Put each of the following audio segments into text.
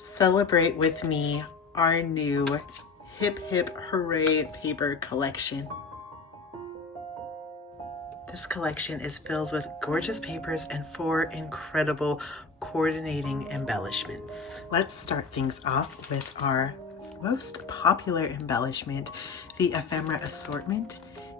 Celebrate with me our new Hip Hip Hooray paper collection. This collection is filled with gorgeous papers and 4 incredible coordinating embellishments. Let's start things off with our most popular embellishment, the ephemera assortment.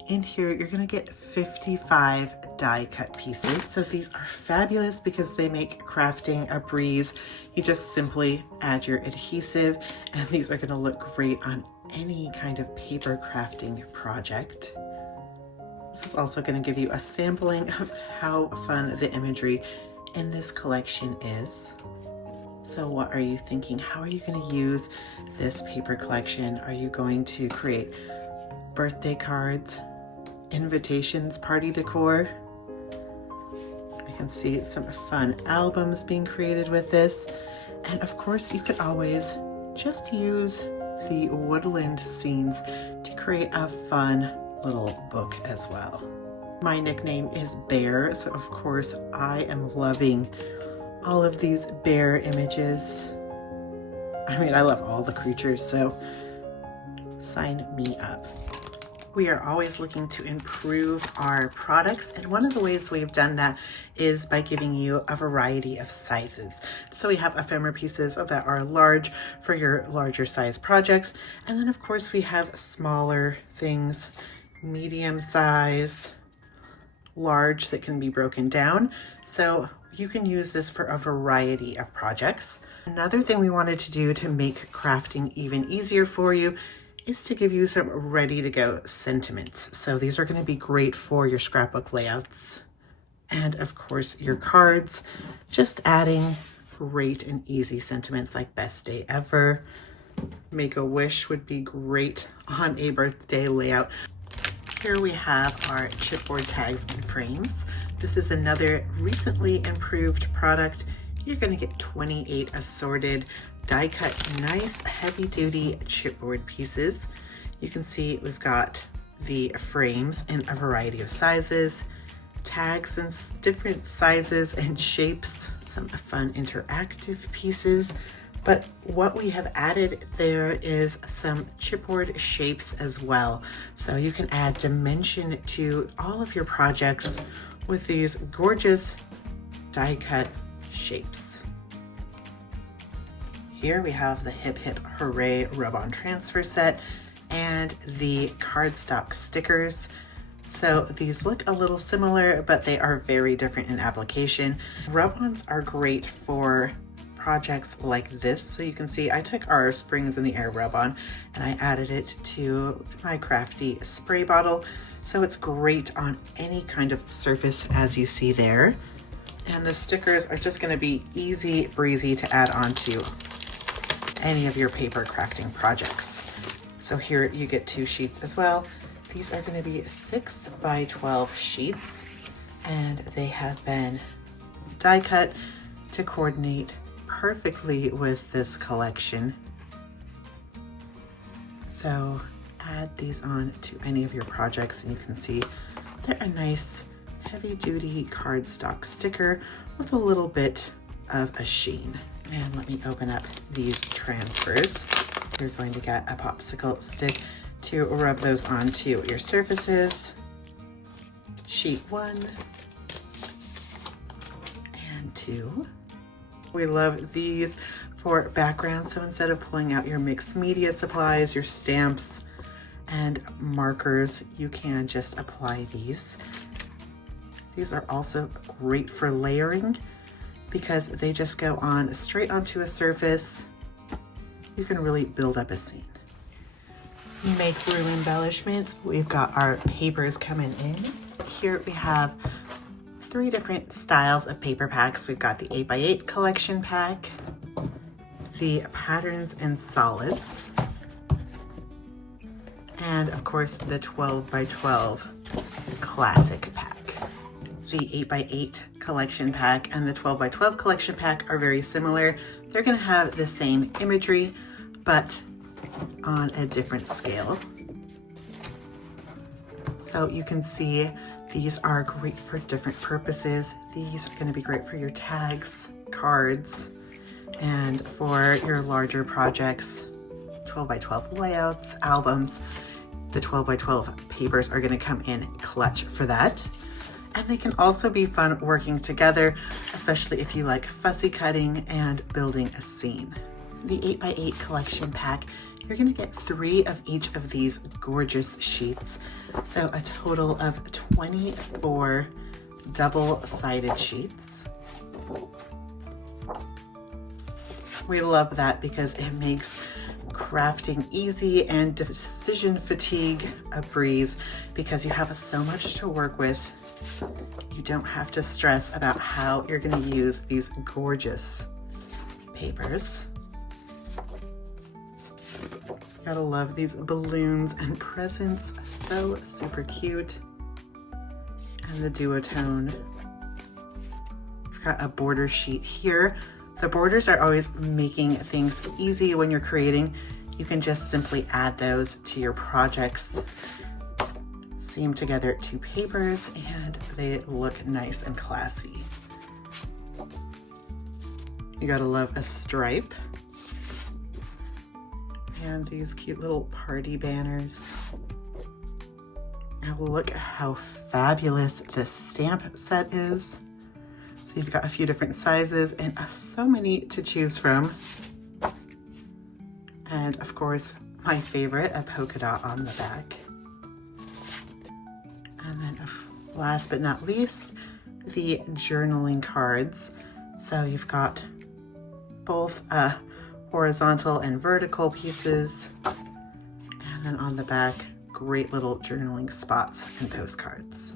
In here, you're gonna get 55 die cut pieces. So these are fabulous because they make crafting a breeze. You just simply add your adhesive, and these are gonna look great on any kind of paper crafting project. This is also gonna give you a sampling of how fun the imagery in this collection is. So what are you thinking? How are you gonna use this paper collection? Are you going to create birthday cards, invitations, party decor? I can see some fun albums being created with this. And of course, you could always just use the woodland scenes to create a fun little book as well. My nickname is Bear, so of course I am loving all of these bear images. I mean, I love all the creatures, so sign me up. We are always looking to improve our products, and one of the ways we've done that is by giving you a variety of sizes. So we have ephemera pieces that are large for your larger size projects, and then of course we have smaller things, medium size, large that can be broken down. So you can use this for a variety of projects. Another thing we wanted to do to make crafting even easier for you is to give you some ready to go sentiments. So these are going to be great for your scrapbook layouts. And of course your cards, just adding great and easy sentiments like best day ever. Make a wish would be great on a birthday layout. Here we have our chipboard tags and frames. This is another recently improved product. You're going to get 28 assorted die cut, nice heavy duty chipboard pieces. You can see we've got the frames in a variety of sizes, tags in different sizes and shapes, some fun interactive pieces. But what we have added there is some chipboard shapes as well. So you can add dimension to all of your projects with these gorgeous die cut shapes. Here we have the Hip Hip Hooray rub-on transfer set and the cardstock stickers. So these look a little similar, but they are very different in application. Rub-ons are great for projects like this. So you can see I took our Springs in the Air rub-on and I added it to my crafty spray bottle. So it's great on any kind of surface as you see there. And the stickers are just going to be easy breezy to add onto any of your paper crafting projects. So here you get 2 sheets as well. These are going to be 6 by 12 sheets, and they have been die cut to coordinate perfectly with this collection. So add these on to any of your projects and you can see they're a nice heavy duty cardstock sticker with a little bit of a sheen. And let me open up these transfers. You're going to get a popsicle stick to rub those onto your surfaces. Sheet 1 and 2. We love these for backgrounds. So instead of pulling out your mixed media supplies, your stamps and markers, you can just apply these. These are also great for layering because they just go on straight onto a surface. You can really build up a scene. Make room embellishments. We've got our papers coming in. Here we have 3 different styles of paper packs. We've got the 8x8 collection pack, the patterns and solids, and of course the 12x12 classic pack. The 8x8 collection pack and the 12x12 collection pack are very similar. They're going to have the same imagery, but on a different scale. So you can see these are great for different purposes. These are going to be great for your tags, cards, And for your larger projects, 12 by 12 layouts, albums, the 12 by 12 papers are going to come in clutch for that. And they can also be fun working together, especially if you like fussy cutting and building a scene. The 8 by 8 collection pack, you're going to get 3 of each of these gorgeous sheets. So a total of 24 double-sided sheets. We love that because it makes crafting easy and decision fatigue a breeze, because you have so much to work with. You don't have to stress about how you're going to use these gorgeous papers. Gotta love these balloons and presents, so super cute. And the duotone. We've got a border sheet here. The borders are always making things easy when you're creating. You can just simply add those to your projects. Seam together 2 papers and they look nice and classy. You gotta love a stripe. And these cute little party banners. And look how fabulous this stamp set is. So you've got a few different sizes and so many to choose from. And of course, my favorite, a polka dot on the back. And then last but not least, the journaling cards. So you've got both horizontal and vertical pieces. And then on the back, great little journaling spots and postcards.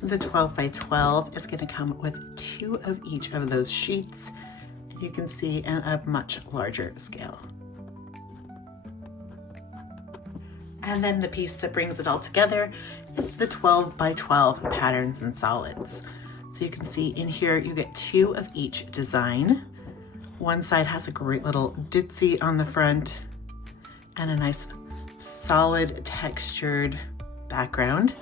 The 12 by 12 is going to come with 2 of each of those sheets. You can see in a much larger scale. And then the piece that brings it all together is the 12 by 12 patterns and solids. So you can see in here you get 2 of each design. One side has a great little ditzy on the front and a nice solid textured background.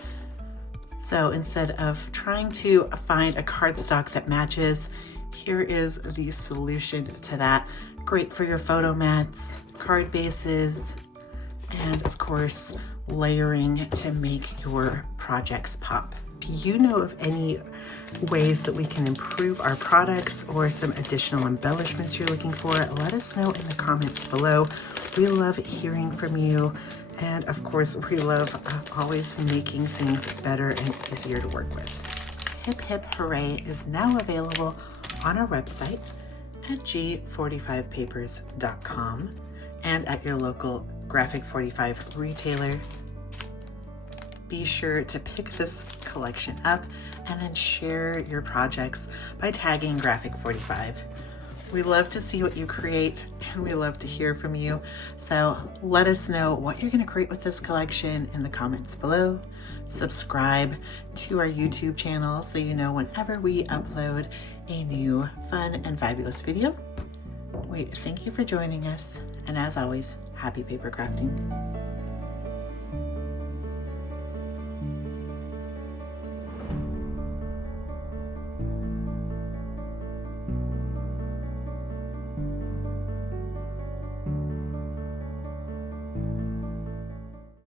So instead of trying to find a cardstock that matches, here is the solution to that. Great for your photo mats, card bases, and of course, layering to make your projects pop. If you know of any ways that we can improve our products or some additional embellishments you're looking for, let us know in the comments below. We love hearing from you. And of course, we love always making things better and easier to work with. Hip Hip Hooray is now available on our website at g45papers.com and at your local Graphic 45 retailer. Be sure to pick this collection up and then share your projects by tagging Graphic 45. We love to see what you create and we love to hear from you. So let us know what you're going to create with this collection in the comments below. Subscribe to our YouTube channel so you know whenever we upload a new fun and fabulous video. We thank you for joining us, and as always, happy paper crafting.